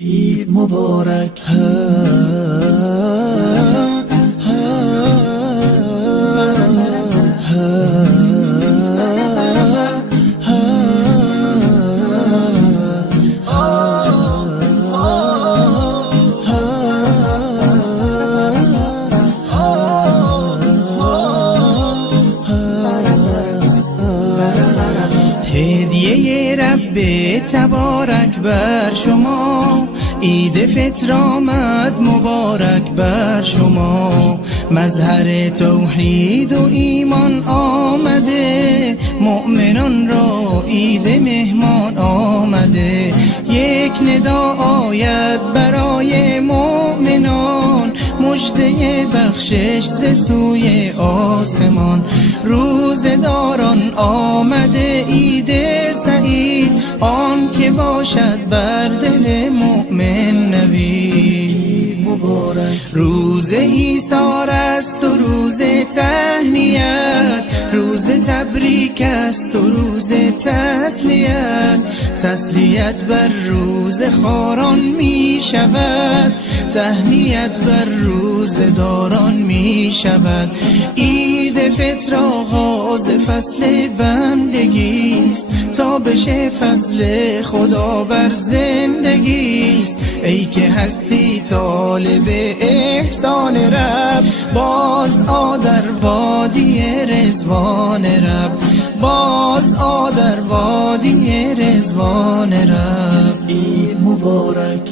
عید مبارک. هدیه رب تبارک بر شما، عید فطر آمد مبارک بر شما. مظهر توحید و ایمان آمده، مؤمنان را عید مهمان آمده. یک ندا آید برای مؤمنان، مژده بخشش ز سوی آسمان. روزداران آمده عید سعید، آن که باشد بر دل مؤمن نوید. روز ایثار است و روز تهنیت، روز تبریک است و روز تسلیت. تسلیت بر روز خاران می شود، تهنیت بر روز داران می شود. عید فطر آغاز فصل بندگی است، تا بشه فصل خدا بر زندگی است. ای که هستی طالب احسان رب، باز آ در وادی رضوان رب، باز آ در وادی رضوان رب. عید مبارک.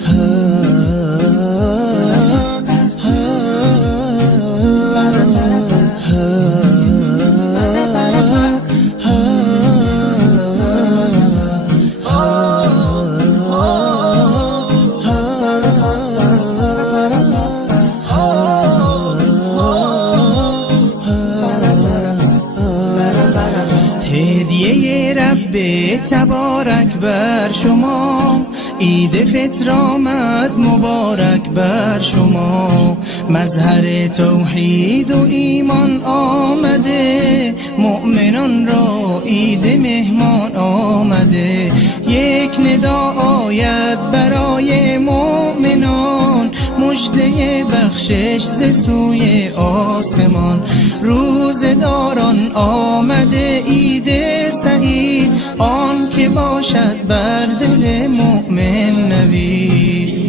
هدیه رب تبارک بر شما، عید فطر آمد مبارک بر شما. مظهر توحید و ایمان آمده، مؤمنان را عید مهمان آمده. یک ندا آید برای مؤمنان، مژده بخشش ز سوی آسمان. روزداران آمده عید سعید، آن که باشد بر دل مؤمن نوید.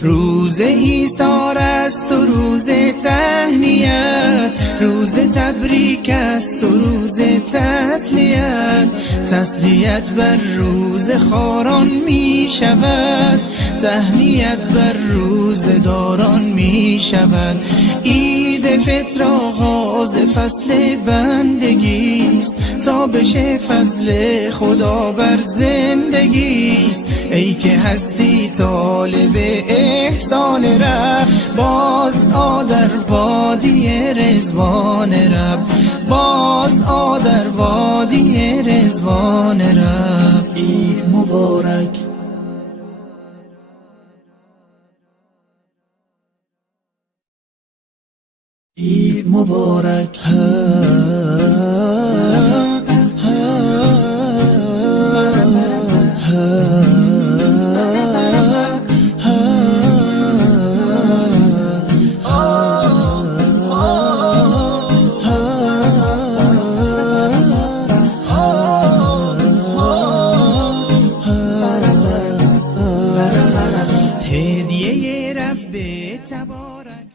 روز ایثار است و روز تهنیت، روز تبریک است و روز تسلیت. تسلیت بر روز خاران می شود، تهنیت بر روز داران می شود. عید فطر آغاز فصل بندگی است، تا بشه فصل خدا بر زندگی است. ای که هستی طالب احسان رب، باز آ در وادی رضوان رب، باز آ در وادی رضوان رب. عید مبارک. عید مبارک. هدیه رب تبارک